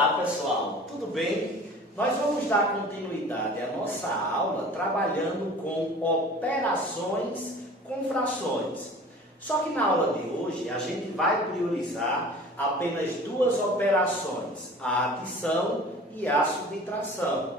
Olá pessoal, tudo bem? Nós vamos dar continuidade à nossa aula trabalhando com operações com frações. Só que na aula de hoje a gente vai priorizar apenas duas operações, a adição e a subtração.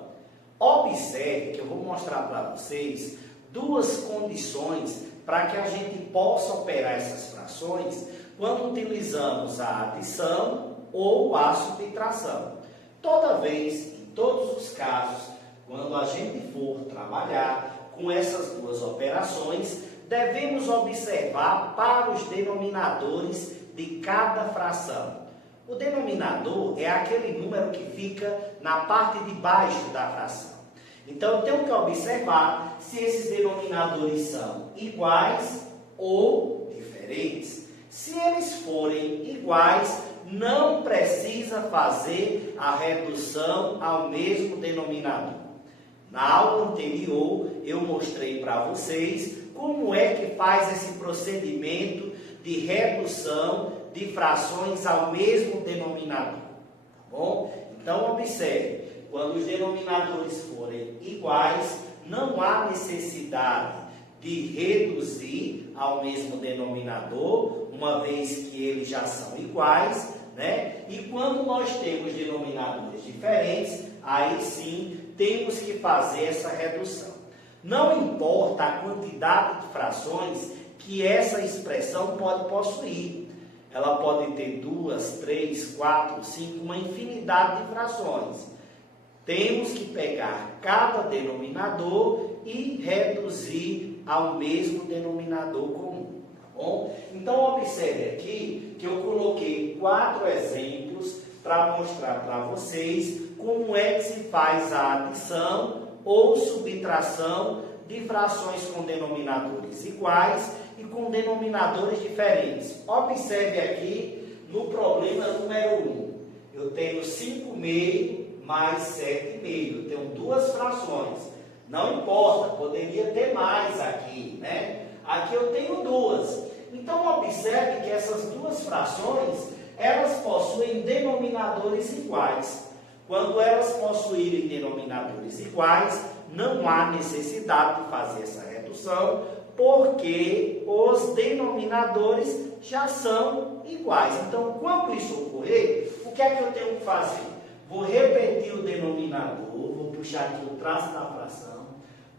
Observe que eu vou mostrar para vocês duas condições para que a gente possa operar essas frações quando utilizamos a adição ou a subtração. Toda vez, em todos os casos, quando a gente for trabalhar com essas duas operações, devemos observar para os denominadores de cada fração. O denominador é aquele número que fica na parte de baixo da fração. Então, eu tenho que observar se esses denominadores são iguais ou diferentes. Se eles forem iguais, não precisa fazer a redução ao mesmo denominador. Na aula anterior, eu mostrei para vocês como é que faz esse procedimento de redução de frações ao mesmo denominador. Tá bom? Então, observe, quando os denominadores forem iguais, não há necessidade de reduzir ao mesmo denominador, uma vez que eles já são iguais, né? E quando nós temos denominadores diferentes, aí sim temos que fazer essa redução. Não importa a quantidade de frações que essa expressão pode possuir. Ela pode ter 2, 3, 4, 5, uma infinidade de frações. Temos que pegar cada denominador e reduzir ao mesmo denominador comum. Bom, então observe aqui que eu coloquei 4 exemplos para mostrar para vocês como é que se faz a adição ou subtração de frações com denominadores iguais e com denominadores diferentes. Observe aqui no problema número 1. Eu tenho 5/2 mais 7/2. Eu tenho duas frações. Não importa, poderia ter mais aqui, né? Aqui eu tenho duas. Então, observe que essas duas frações, elas possuem denominadores iguais. Quando elas possuírem denominadores iguais, não há necessidade de fazer essa redução, porque os denominadores já são iguais. Então, quando isso ocorrer, o que é que eu tenho que fazer? Vou repetir o denominador, vou puxar aqui o traço da fração,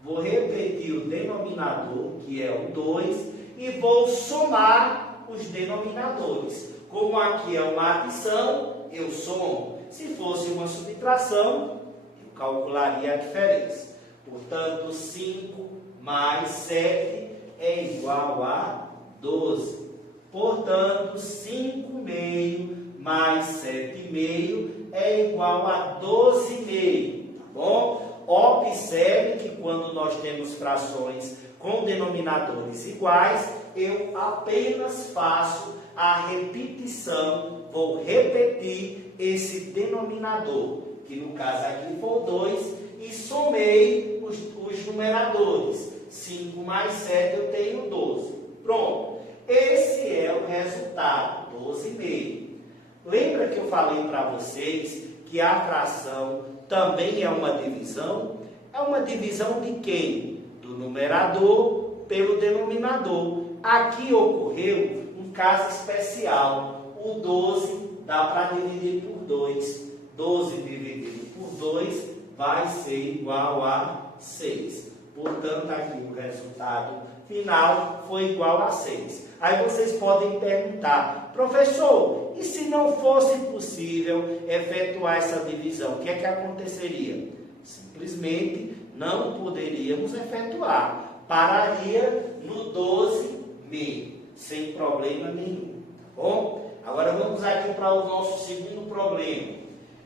vou repetir o denominador, que é o 2, e vou somar os denominadores. Como aqui é uma adição, eu somo. Se fosse uma subtração, eu calcularia a diferença. Portanto, 5 mais 7 é igual a 12. Portanto, 5/2 mais 7/2 é igual a 12/2. Tá bom? Observe que quando nós temos frações com denominadores iguais, eu apenas faço a repetição, vou repetir esse denominador, que no caso aqui foi 2, e somei os numeradores. 5 mais 7 eu tenho 12. Pronto. Esse é o resultado, 12/2. Lembra que eu falei para vocês que a fração também é uma divisão? É uma divisão de quem? Do numerador pelo denominador. Aqui ocorreu um caso especial. O 12 dá para dividir por 2. 12 dividido por 2 vai ser igual a 6. Portanto, aqui o resultado final foi igual a 6. Aí vocês podem perguntar, professor, e se não fosse possível efetuar essa divisão, o que é que aconteceria? Simplesmente não poderíamos efetuar. Pararia no 12/2, sem problema nenhum. Tá bom? Agora vamos aqui para o nosso segundo problema.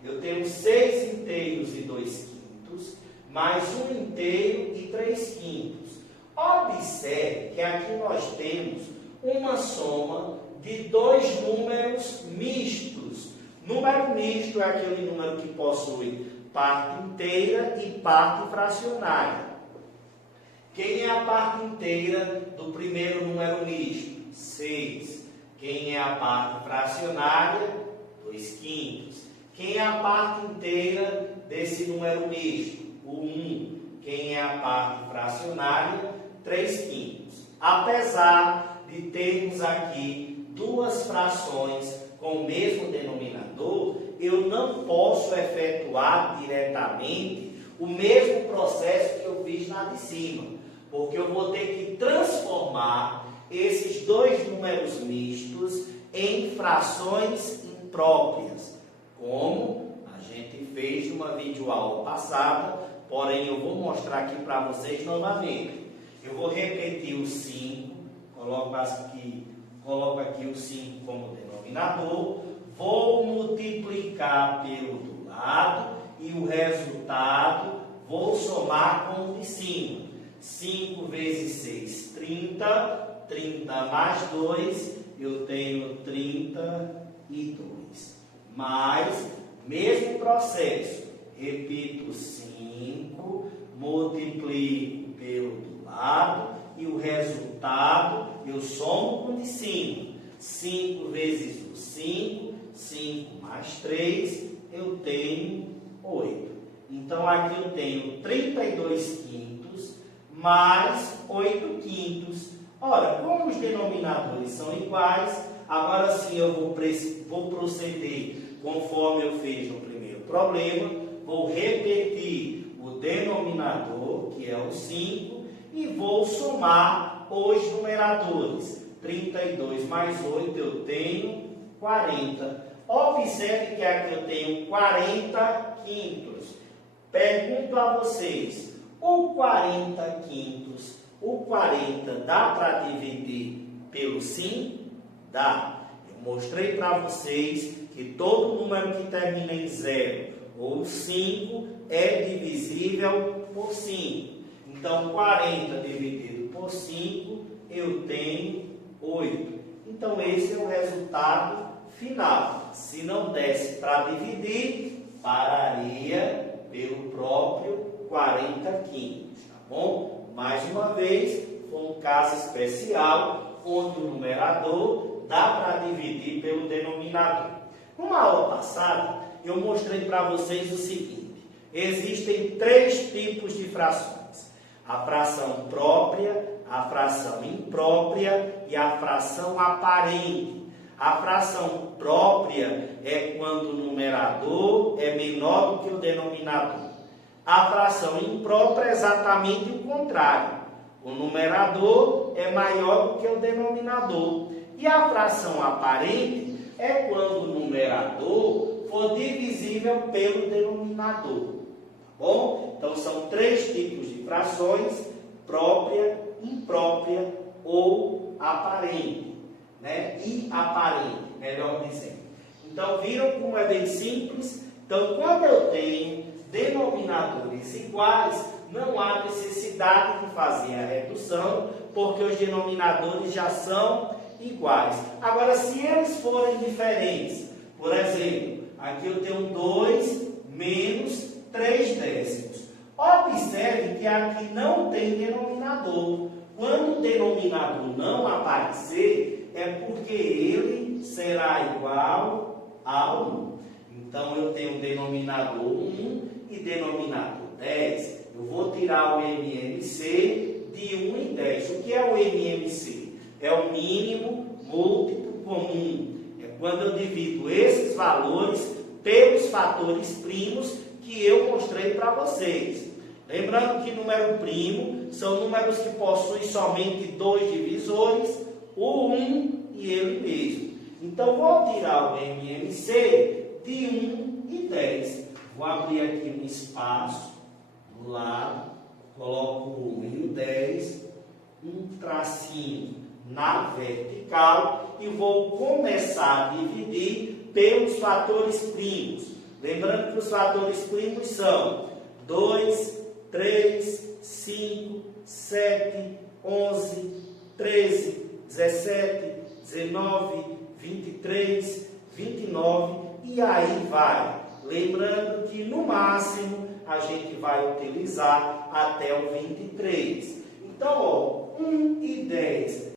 Eu tenho 6 inteiros e 2/5, mais 1 inteiro e 3/5. Observe que aqui nós temos uma soma de dois números mistos. Número misto é aquele número que possui parte inteira e parte fracionária. Quem é a parte inteira do primeiro número misto? 6. Quem é a parte fracionária? 2/5. Quem é a parte inteira desse número misto? O 1. Quem é a parte fracionária? 3/5. Apesar de termos aqui duas frações com o mesmo denominador, eu não posso efetuar diretamente o mesmo processo que eu fiz lá de cima, porque eu vou ter que transformar esses dois números mistos em frações impróprias, como a gente fez numa videoaula passada, porém eu vou mostrar aqui para vocês novamente. Eu vou repetir o 5, coloco aqui o 5 como denominador, vou multiplicar pelo do lado e o resultado vou somar com o de cima. 5 vezes 6, 30. 30 mais 2, eu tenho 32. Mais, mesmo processo, repito 5, multiplico pelo do lado e o resultado eu somo com o de cima. 5 vezes o 5, 5 mais 3, eu tenho 8. Então, aqui eu tenho 32/5 mais 8/5. Ora, como os denominadores são iguais, agora sim eu vou proceder conforme eu fiz no primeiro problema. Vou repetir o denominador, que é o 5, e vou somar os numeradores. 32 mais 8, eu tenho 40. Observe que aqui eu tenho 40/5. Pergunto a vocês, o 40/5, o 40 dá para dividir pelo 5? Dá. Eu mostrei para vocês que todo número que termina em 0 ou 5 é divisível por 5. Então, 40 dividido por 5, eu tenho 8. Então, esse é o resultado final. Se não desse para dividir, pararia pelo próprio 40/5, tá bom? Mais uma vez, foi um caso especial, onde o numerador dá para dividir pelo denominador. Numa aula passada, eu mostrei para vocês o seguinte: existem 3 tipos de frações: a fração própria, a fração imprópria e a fração aparente. A fração própria é quando o numerador é menor do que o denominador. A fração imprópria é exatamente o contrário. O numerador é maior do que o denominador. E a fração aparente é quando o numerador for divisível pelo denominador. Tá bom? Então, são 3 tipos de frações: própria, imprópria ou aparente. E aparente, melhor dizendo. Então, viram como é bem simples? Então, quando eu tenho denominadores iguais, não há necessidade de fazer a redução, porque os denominadores já são iguais. Agora, se eles forem diferentes, por exemplo, aqui eu tenho 2 menos 3/10. Observe que aqui não tem denominador. Quando o denominador não aparecer, é porque ele será igual a 1. Então, eu tenho denominador 1 e denominador 10. Eu vou tirar o MMC de 1 e 10. O que é o MMC? É o mínimo múltiplo comum. É quando eu divido esses valores pelos fatores primos que eu mostrei para vocês. Lembrando que número primo são números que possuem somente 2 divisores, o 1 e ele mesmo. Então, vou tirar o MMC de 1 e 10. Vou abrir aqui um espaço do lado, coloco o 1 e o 10, um tracinho na vertical e vou começar a dividir pelos fatores primos. Lembrando que os fatores primos são 2, 3, 5, 7, 11, 13, 17, 19, 23, 29 e aí vai. Lembrando que no máximo a gente vai utilizar até o 23. Então, 1 e 10